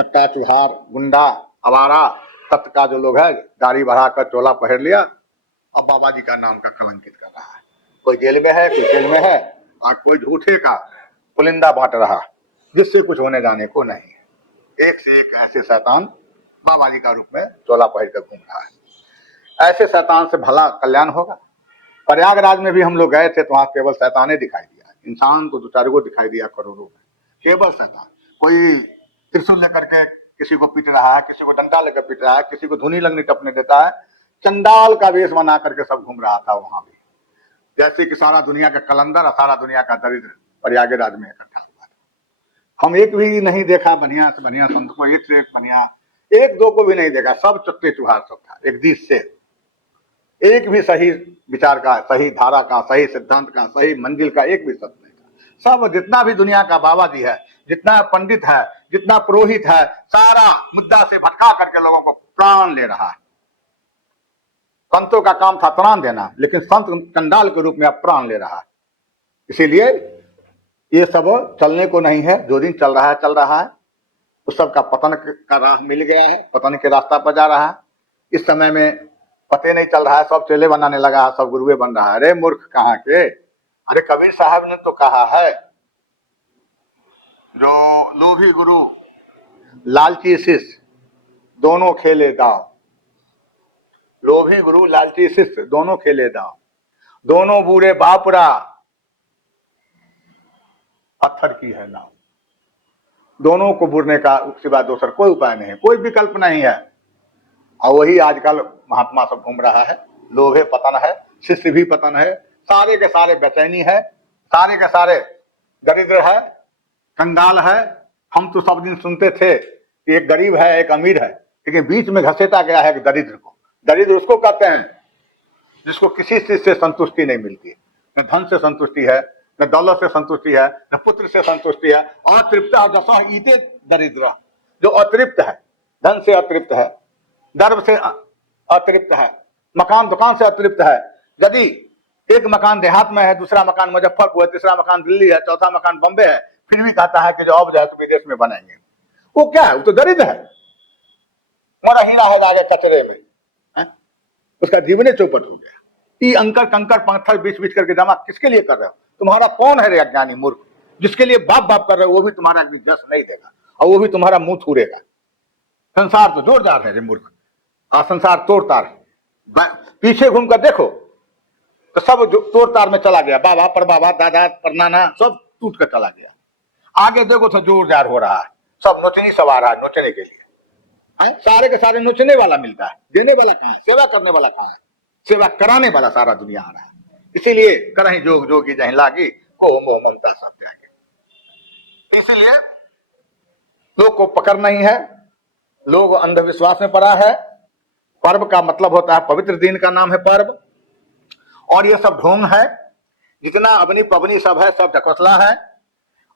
चट्टा चुहार गुंडा आवारा तत्व का जो लोग है गाड़ी बढ़ा कर चोला पहन लिया, अब बाबा जी का नाम का कलंकित कर रहा है। कोई जेल में है, कोई जेल में है, और कोई झूठे का पुलिंदा बांट रहा, जिससे कुछ होने जाने को नहीं है। एक से एक ऐसे शैतान बाबा जी का रूप में चोला पहन कर घूम रहा है। ऐसे शैतान से भला कल्याण होगा? प्रयागराज में भी हम लोग गए थे तो वहां केवल शैताने दिखाई दिया, इंसान तो दो चार को दिखाई दिया करोड़ों में, केवल शैतान। कोई त्रिशूल लेकर के किसी को पीट रहा है, किसी को डंडा लेकर पीट रहा है, किसी को धुनी लगनी टपने देता है, चंडाल का वेश बना करके सब घूम रहा था वहां भी, जैसे कि सारा दुनिया का कलंदर और सारा दुनिया का दरिद्र प्रयागराज में इकट्ठा हुआ था। हम एक भी नहीं देखा बढ़िया से बढ़िया संत को, एक से एक बढ़िया, एक दो को भी नहीं देखा, सब चट्टे चुहार सब था एक दिस से। एक भी सही विचार का, सही धारा का, सही सिद्धांत का, सही मंजिल का एक भी सत्य नहीं था। सब जितना भी दुनिया का बाबा जी है, जितना पंडित है, जितना पुरोहित है, सारा मुद्दा से भटका करके लोगों को प्राण ले रहा है। संतों का काम था प्राण देना, लेकिन संत चंडाल के रूप में अब प्राण ले रहा है। इसीलिए ये सब चलने को नहीं है, जो दिन चल रहा है चल रहा है, उस सब का पतन का राह मिल गया है, पतन के रास्ता पर जा रहा है। इस समय में पते नहीं चल रहा है, सब चेले बनाने लगा है, सब गुरुए बन रहा है। अरे मूर्ख कहाँ के, अरे कबीर साहब ने तो कहा है, जो लोभी गुरु लालची शिष्य दोनों खेले दाव, लोभी गुरु लालची शिष्य दोनों खेले दाव, दोनों बूढ़े बापरा पत्थर की है नाव। दोनों को बुरने का सिवा दूसरा कोई उपाय नहीं है, कोई विकल्प नहीं है। और वही आजकल महात्मा सब घूम रहा है, लोभे पतन है, शिष्य भी पतन है, सारे के सारे बेचैनी है, सारे के सारे दरिद्र है, कंगाल है। हम तो सब दिन सुनते थे कि एक गरीब है एक अमीर है, लेकिन बीच में घसीटा गया है एक दरिद्र को। दरिद्र उसको कहते हैं जिसको किसी चीज से संतुष्टि नहीं मिलती, न धन से संतुष्टि है, न दौलत से संतुष्टि है, न पुत्र से संतुष्टि है। अतृप्त जसो ईते दरिद्र, जो अतृप्त है, धन से अतृप्त है, दर्भ से अतृप्त है, मकान दुकान से अतृप्त है। यदि एक मकान देहात में है, दूसरा मकान मुजफ्फरपुर है, तीसरा मकान दिल्ली है, चौथा मकान बम्बे है, फिर भी कहता है कि जो अब जाए तो विदेश में बनाएंगे। वो क्या है? वो तो दरिद्र है, मोरा हीरा है जाके कचरे में, उसका जीवन चौपट हो गया। ये अंकर कंकर पत्थर बीच बीच करके जमा किसके लिए कर रहे हो? तुम्हारा कौन है रे अज्ञानी मूर्ख, जिसके लिए बाप बाप कर रहे हो वो भी तुम्हारा जस नहीं देगा और वो भी तुम्हारा मुंह थूरेगा। संसार तो जोरदार है रे मूर्ख, और संसार तोड़ तार है। पीछे घूम कर देखो तो सब तोड़ तार में चला गया, बाबा पर बाबा दादा पर नाना सब टूट कर चला गया। आगे देखो तो जोरदार हो रहा है, सब नोचनी सब आ रहा है नोचने के लिए। सारे के सारे नोचने वाला मिलता है, देने वाला कहाँ है? सेवा करने वाला कहाँ है? सेवा कराने वाला सारा दुनिया आ रहा है। इसीलिए करही जोग जोगी जहीं लागी को मोह ममता सब त्यागे। इसलिए लोग को पकड़ नहीं है, लोग अंधविश्वास में पड़ा है। पर्व का मतलब होता है पवित्र दिन का नाम है पर्व, और ये सब ढोंग है। जितना अपनी पबनी सब है सब ढकोसला है।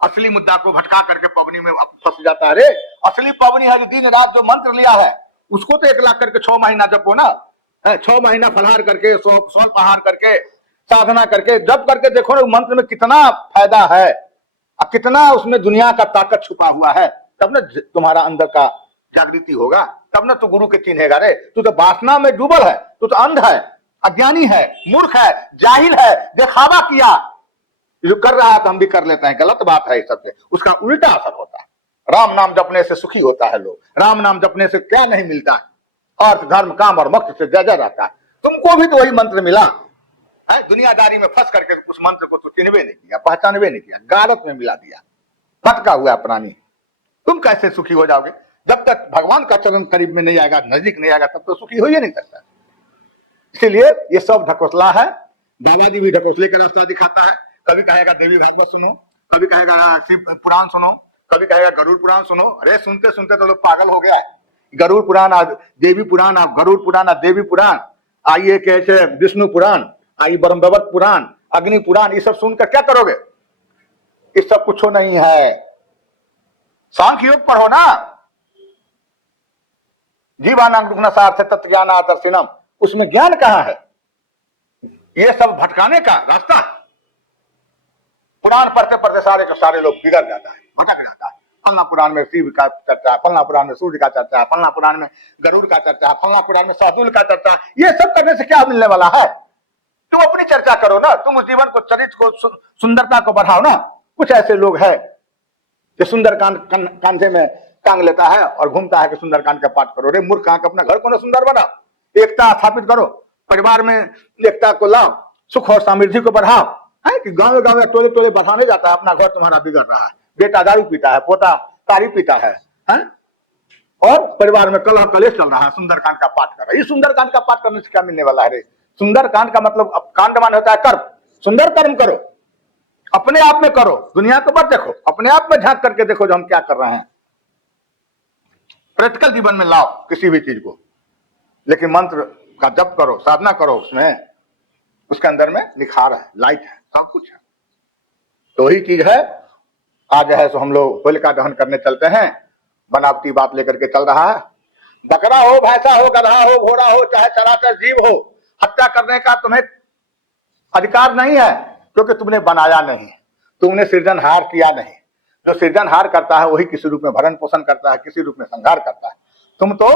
असली मुद्दा को भटका करके पबनी में फंस जाता है। रे असली पबनी है जो दिन रात जो मंत्र लिया है उसको तो 1 लाख करके 6 महीना जपो ना, 6 महीना फलहार करके, सोल पहाड़ करके, साधना करके, जप करके देखो ना मंत्र में कितना फायदा है और कितना उसमें दुनिया का ताकत छुपा हुआ है। तब ना तुम्हारा अंदर का जागृति होगा, तब ना तू गुरु के चिन्हेगा। रे तू तो वासना में डूबल है, तू तो अंध है, अज्ञानी है, मूर्ख है, जाहिल है, दिखावा किया, जो कर रहा है तो हम भी कर लेते हैं, गलत बात है। इस सबसे उसका उल्टा असर होता है। राम नाम जपने से सुखी होता है लोग, राम नाम जपने से क्या नहीं मिलता है? अर्थ धर्म काम और मोक्ष से जय रहता है। तुमको भी तो वही मंत्र मिला है, दुनियादारी में फंस करके उस मंत्र को तो चिन्हवे नहीं किया, पहचानवे नहीं किया, गारत में मिला दिया, भटका हुआ प्राणी। तुम कैसे सुखी हो जाओगे? जब तक भगवान का चरण करीब में नहीं आएगा, नजदीक नहीं आएगा, तब तो सुखी हो ही नहीं सकता। इसीलिए ये सब ढकोसला है। बाबा जी भी ढकोसले का रास्ता दिखाता है। कभी कहेगा देवी भागवत सुनो, कभी कहेगा शिव पुराण सुनो, कभी कहेगा गरुड़ पुराण सुनो। अरे सुनते सुनते तो लोग पागल हो गया है। गरुड़ पुराण, देवी पुराण, गरुड़ पुराण, देवी पुराण, आइए कैसे विष्णु पुराण, आइए ब्रह्मवत पुराण, अग्नि पुराण, ये सब सुनकर क्या करोगे? इस सब कुछ नहीं है। सांख्य योग पढ़ो ना, जीवानां रुग्णसार्थ तत्व ज्ञान आदर्शिनम, उसमें ज्ञान कहाँ है? ये सब भटकाने का रास्ता। पुराण पढ़ते पढ़ते सारे के सारे लोग बिगड़ जाता है, भटक जाता है। फलना पुराण में शिव का चर्चा है, फलना पुराण में सूर्य का चर्चा है, फलना पुराण में गरुड़ का चर्चा है, फलना पुराण में शार्दूल का चर्चा है। ये सब करने से क्या मिलने वाला है? तुम अपनी चर्चा करो ना, तुम उस जीवन को, चरित्र को, सुंदरता को बढ़ाओ ना। कुछ ऐसे लोग हैं कि सुंदरकांड कांधे में टांग लेता है और घूमता है कि सुंदरकांड का पाठ करो। रे मूर्ख, अपना घर को ना सुंदर बना, एकता स्थापित करो, परिवार में एकता को लाओ, सुख और समृद्धि को बढ़ाओ। है कि गाँव गाँव टोले टोले बढ़ाने जाता है, अपना घर तुम्हारा बिगड़ रहा है, बेटा दारू पीता है, पोता तारी पीता है, और परिवार में कलह कलेश चल रहा है, सुंदरकांड का पाठ कर रहा है। इस सुंदरकांड का पाठ करने से क्या मिलने वाला है रे? सुंदरकांड का मतलब, अब कांड मान होता है कर्म, सुंदर कर्म करो, अपने आप में करो, दुनिया को मत देखो, अपने आप में झांक करके देखो जो हम क्या कर रहे हैं। प्रैक्टिकल जीवन में लाओ किसी भी चीज को, लेकिन मंत्र का जप करो, साधना करो, उसमें उसके अंदर में निखार है, लाइट है, सब कुछ है। तो वही चीज है। आज है सो हम लोग होलिका दहन करने चलते हैं, बनावटी बात लेकर के चल रहा है। बकरा हो, भैंसा हो, गधा हो, घोड़ा हो, चाहे चराचर जीव हो, हत्या करने का तुम्हें अधिकार नहीं है, क्योंकि तुमने बनाया नहीं, तुमने सृजनहार किया नहीं। जो सृजनहार करता है वही किसी रूप में भरण पोषण करता है, किसी रूप में संहार करता है। तुम तो